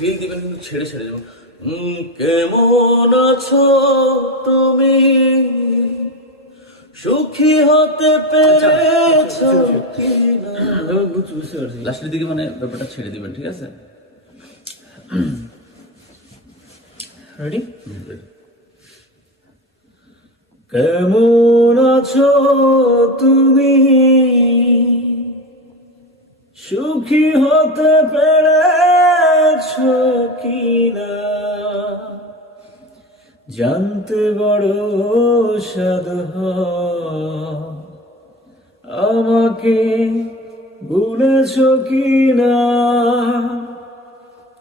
Feel দিবেন কিন্তু ছেড়ে ছেড়ে যাবেন। কেমন আছো তুমি? সুখী হতে পেরেছ বুঝ- বুঝতে পারছি। লাস্টের দিকে মানে ব্যাপারটা ছেড়ে দিবেন ঠিক আছে? রেডি কেমন আছো তুমি? সুখী হতে পেরেছ কিনা জানতে বড় সাদ। আমাকে ভুলেছ কিনা?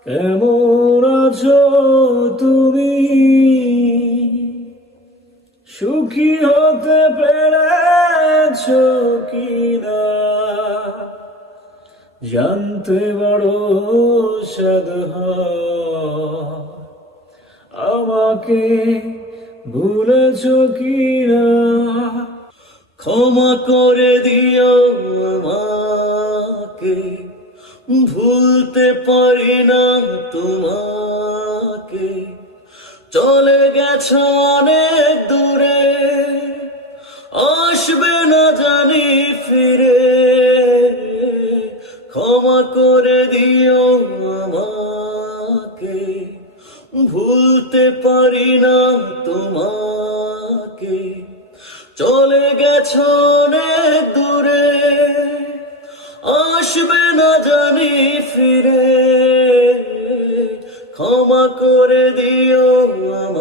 কেমন আছো তুমি? সুখী হতে পেরেছ কিনা জানতে বড় সাদ আমাকে ভুলেছ কিনা? ক্ষমা করে দিও আমাকে। ভুলতে পারি না তোমাকে। চলে গেছ অনেক দূরে। আসবে ক্ষমা করে দিও আমাকে। ভুলতে পারি না তোমাকে। চলে গেছ দূরে, আসবে না জানি ফিরে। ক্ষমা করে দিও আমার